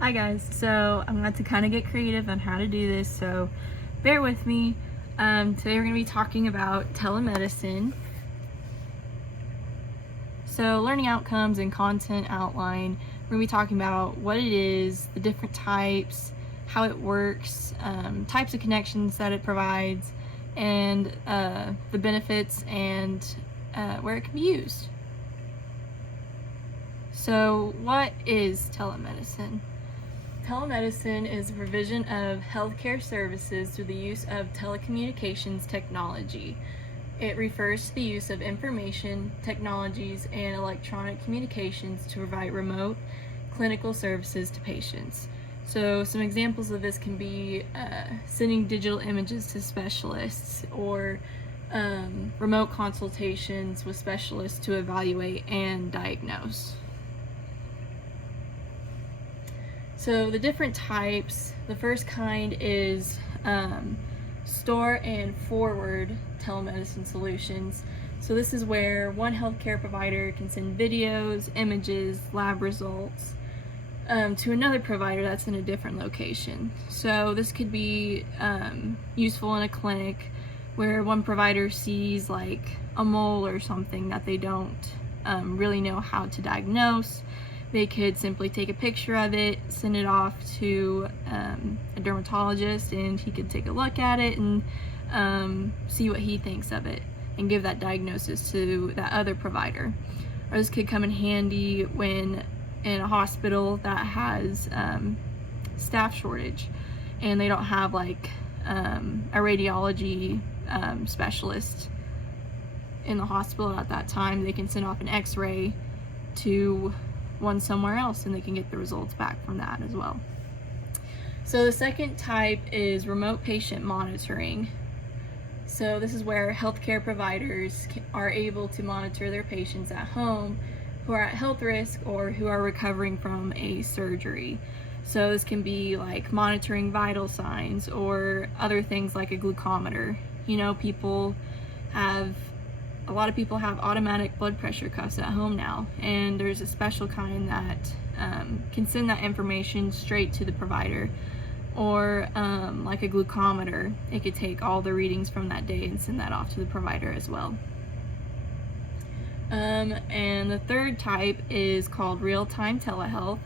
Hi guys, so I'm going to kind of get creative on how to do this, so bear with me. Today we're going to be talking about telemedicine. So learning outcomes and content outline, we're going to be talking about what it is, the different types, how it works, types of connections that it provides, and the benefits and where it can be used. So what is telemedicine? Telemedicine is the provision of healthcare services through the use of telecommunications technology. It refers to the use of information, technologies, and electronic communications to provide remote clinical services to patients. So some examples of this can be sending digital images to specialists or remote consultations with specialists to evaluate and diagnose. So the different types, the first kind is store and forward telemedicine solutions. So this is where one healthcare provider can send videos, images, lab results to another provider that's in a different location. So this could be useful in a clinic where one provider sees like a mole or something that they don't really know how to diagnose. They could simply take a picture of it, send it off to a dermatologist, and he could take a look at it and see what he thinks of it and give that diagnosis to that other provider. Or this could come in handy when in a hospital that has staff shortage and they don't have like a radiology specialist in the hospital at that time. They can send off an x-ray to one somewhere else and they can get the results back from that as well. So the second type is remote patient monitoring. So this is where healthcare providers are able to monitor their patients at home who are at health risk or who are recovering from a surgery. So this can be like monitoring vital signs or other things like a glucometer. You know, a lot of people have automatic blood pressure cuffs at home now, and there's a special kind that can send that information straight to the provider. Or like a glucometer, it could take all the readings from that day and send that off to the provider as well. And the third type is called real-time telehealth.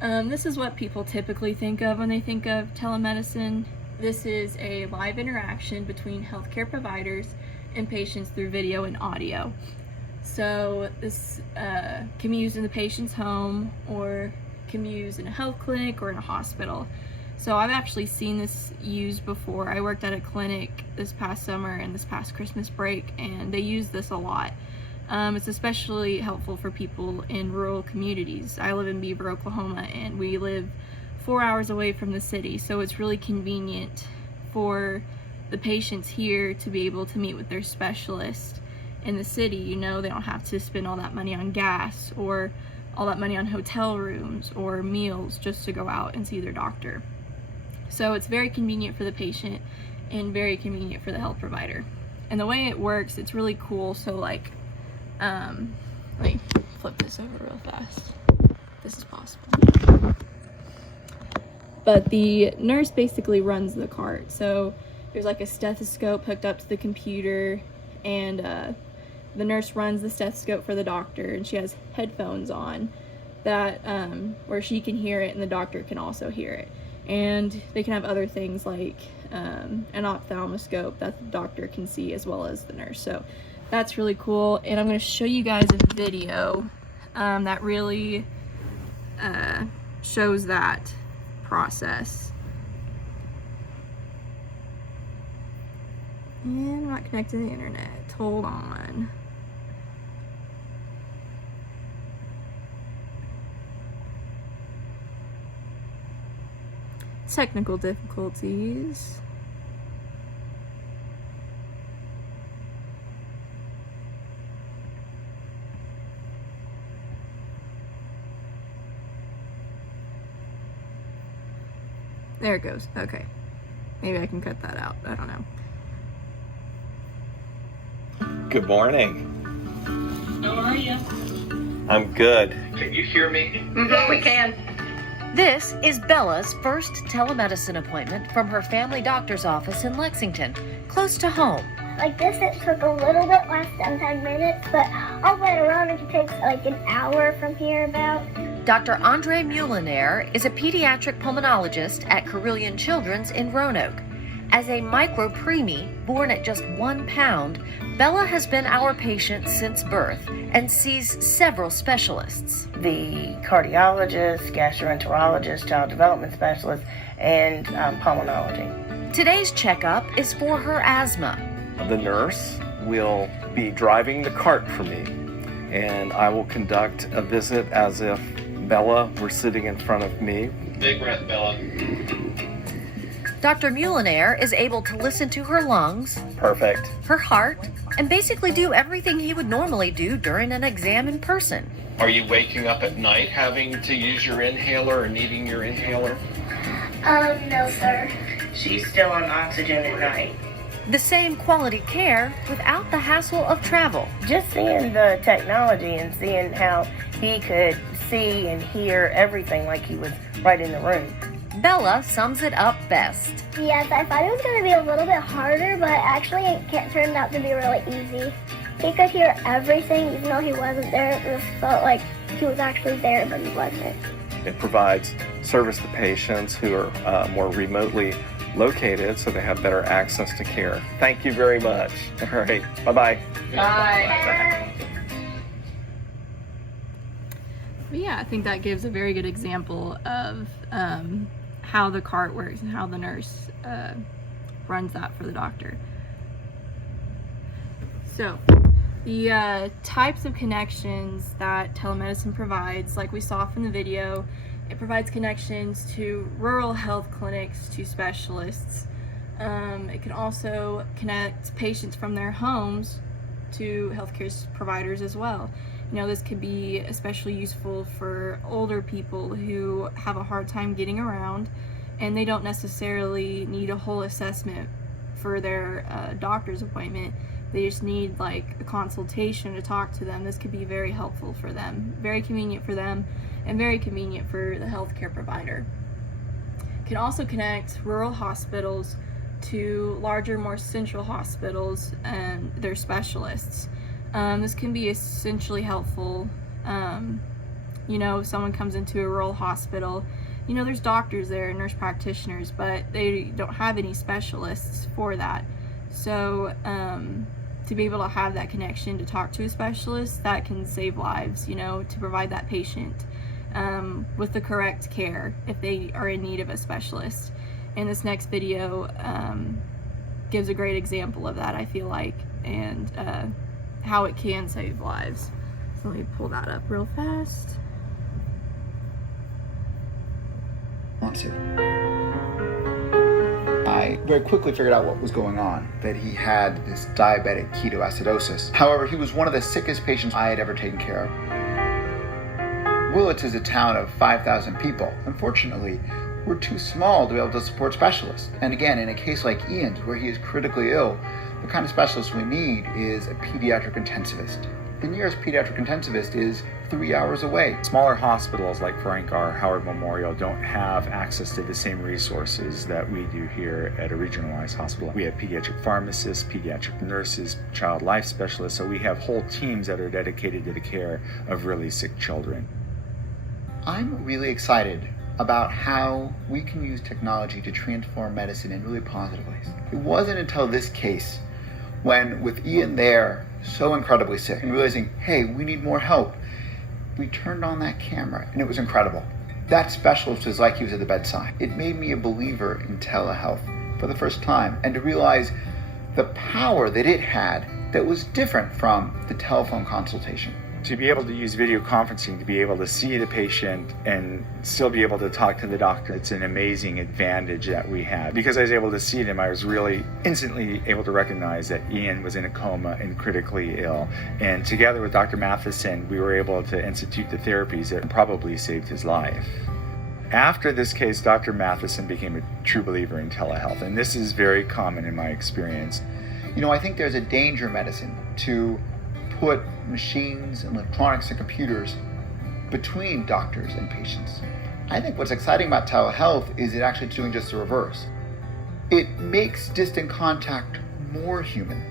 This is what people typically think of when they think of telemedicine. This is a live interaction between healthcare providers and patients through video and audio. So this can be used in the patient's home or can be used in a health clinic or in a hospital. So I've actually seen this used before. I worked at a clinic this past summer and this past Christmas break, and they use this a lot. It's especially helpful for people in rural communities. I live in Beaver, Oklahoma, and we live 4 hours away from the city, so it's really convenient for the patients here to be able to meet with their specialist in the city. You know, they don't have to spend all that money on gas or all that money on hotel rooms or meals just to go out and see their doctor. So it's very convenient for the patient and very convenient for the health provider. And the way it works, it's really cool. So like, let me flip this over real fast. This is possible. But the nurse basically runs the cart. So there's like a stethoscope hooked up to the computer, and the nurse runs the stethoscope for the doctor, and she has headphones on that where she can hear it and the doctor can also hear it. And they can have other things like an ophthalmoscope that the doctor can see as well as the nurse. So that's really cool, and I'm going to show you guys a video that really shows that process. And I'm not connected to the internet. Hold on. Technical difficulties. There it goes. Okay. Maybe I can cut that out. I don't know. Good morning. How are you? I'm good. Can you hear me? Mm-hmm, we can. This is Bella's first telemedicine appointment from her family doctor's office in Lexington, close to home. Like this, it took a little bit less than 10 minutes, but all the way around it takes like an hour from here about. Dr. Andre Mulliner is a pediatric pulmonologist at Carilion Children's in Roanoke. As a micro-preemie born at just 1 pound, Bella has been our patient since birth and sees several specialists. The cardiologist, gastroenterologist, child development specialist, and pulmonology. Today's checkup is for her asthma. The nurse will be driving the cart for me, and I will conduct a visit as if Bella were sitting in front of me. Big breath, Bella. Dr. Mulliner is able to listen to her lungs, Perfect. her heart, and basically do everything he would normally do during an exam in person. Are you waking up at night having to use your inhaler or needing your inhaler? No, sir. She's still on oxygen at night. The same quality care without the hassle of travel. Just seeing the technology and seeing how he could see and hear everything like he was right in the room. Bella sums it up best. Yes, I thought it was going to be a little bit harder, but actually it turned out to be really easy. He could hear everything, even though he wasn't there. It just felt like he was actually there, but he wasn't. It provides service to patients who are more remotely located, so they have better access to care. Thank you very much. All right, bye-bye. But yeah, I think that gives a very good example of how the cart works and how the nurse runs that for the doctor. So the types of connections that telemedicine provides, like we saw from the video, it provides connections to rural health clinics, to specialists. It can also connect patients from their homes to healthcare providers as well. You know, this could be especially useful for older people who have a hard time getting around, and they don't necessarily need a whole assessment for their doctor's appointment. They just need like a consultation to talk to them. This could be very helpful for them, very convenient for them, and very convenient for the healthcare provider. It can also connect rural hospitals to larger, more central hospitals and their specialists. This can be essentially helpful. You know, if someone comes into a rural hospital, you know, there's doctors there and nurse practitioners, but they don't have any specialists for that. So to be able to have that connection to talk to a specialist, that can save lives, you know, to provide that patient with the correct care if they are in need of a specialist. And this next video gives a great example of that, I feel like, and how it can save lives. So let me pull that up real fast. I very quickly figured out what was going on, that he had this diabetic ketoacidosis. However, he was one of the sickest patients I had ever taken care of. Willits is a town of 5,000 people. Unfortunately, we're too small to be able to support specialists. And again, in a case like Ian's, where he is critically ill, the kind of specialist we need is a pediatric intensivist. The nearest pediatric intensivist is 3 hours away. Smaller hospitals like Frank R. Howard Memorial don't have access to the same resources that we do here at a regionalized hospital. We have pediatric pharmacists, pediatric nurses, child life specialists, so we have whole teams that are dedicated to the care of really sick children. I'm really excited about how we can use technology to transform medicine in really positive ways. It wasn't until this case, when with Ian there, so incredibly sick, and realizing, hey, we need more help, we turned on that camera, and it was incredible. That specialist was like he was at the bedside. It made me a believer in telehealth for the first time, and to realize the power that it had that was different from the telephone consultation. To be able to use video conferencing, to be able to see the patient and still be able to talk to the doctor, it's an amazing advantage that we had. Because I was able to see them, I was really instantly able to recognize that Ian was in a coma and critically ill. And together with Dr. Matheson, we were able to institute the therapies that probably saved his life. After this case, Dr. Matheson became a true believer in telehealth, and this is very common in my experience. You know, I think there's a danger in medicine to put machines and electronics and computers between doctors and patients. I think what's exciting about telehealth is it actually doing just the reverse. It makes distant contact more human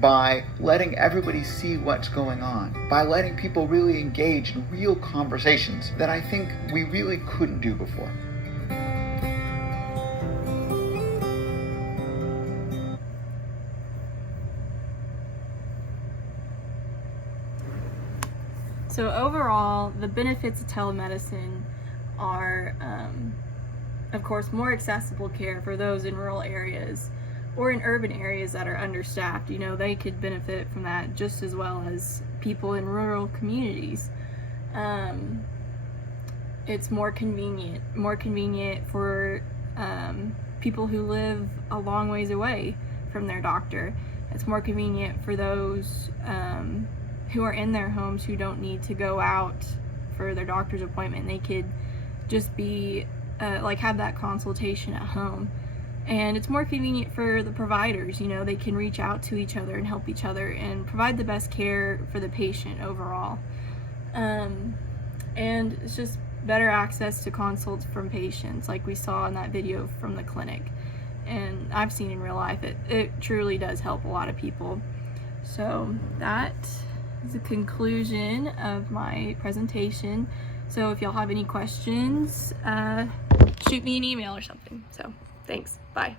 by letting everybody see what's going on, by letting people really engage in real conversations that I think we really couldn't do before. So overall, the benefits of telemedicine are, of course, more accessible care for those in rural areas or in urban areas that are understaffed. You know, they could benefit from that just as well as people in rural communities. It's more convenient for people who live a long ways away from their doctor. It's more convenient for those who are in their homes who don't need to go out for their doctor's appointment. They could just be have that consultation at home. And it's more convenient for the providers. You know, they can reach out to each other and help each other and provide the best care for the patient overall. And it's just better access to consults from patients, like we saw in that video from the clinic, and I've seen in real life. It truly does help a lot of people. So that is the conclusion of my presentation. So if y'all have any questions, shoot me an email or something. So thanks. Bye.